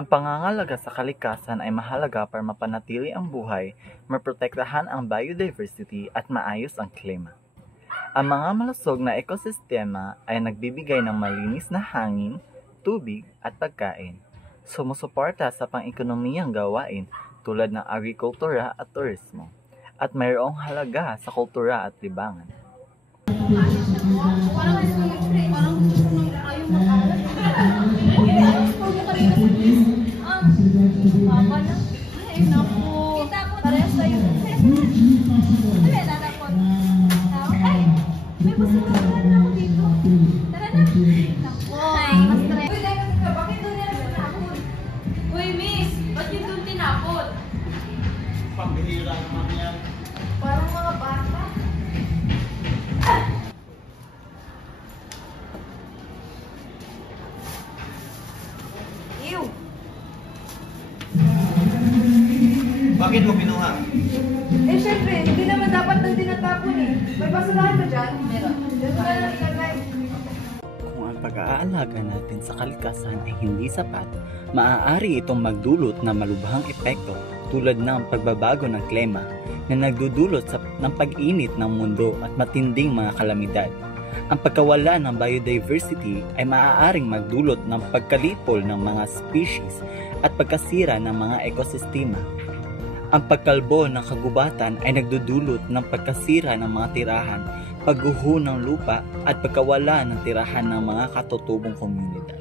Ang pangangalaga sa kalikasan ay mahalaga para mapanatili ang buhay, maprotektahan ang biodiversity at maayos ang klima. Ang mga malusog na ekosistema ay nagbibigay ng malinis na hangin, tubig at pagkain. Sumusuporta sa pang-ekonomiyang gawain tulad ng agrikultura at turismo, at mayroong halaga sa kultura at libangan. Uy, miss! Ba't yun doon tinapot? Pambihira naman yan. Parang mga bata. Ew! Bakit mo binuha? Eh, syempre, hindi naman dapat nang tinatapon eh. May basurahan ba dyan? Meron. Diyan mo na lang ilagay. Kung ang pag-aalaga natin sa kalikasan ay hindi sapat, maaari itong magdulot ng malubhang epekto tulad ng pagbabago ng klima na nagdudulot ng pag-init ng mundo at matinding mga kalamidad. Ang pagkawala ng biodiversity ay maaaring magdulot ng pagkalipol ng mga species at pagkasira ng mga ekosistema. Ang pagkalbo ng kagubatan ay nagdudulot ng pagkasira ng mga tirahan, pagguho ng lupa at pagkawala ng tirahan ng mga katutubong komunidad.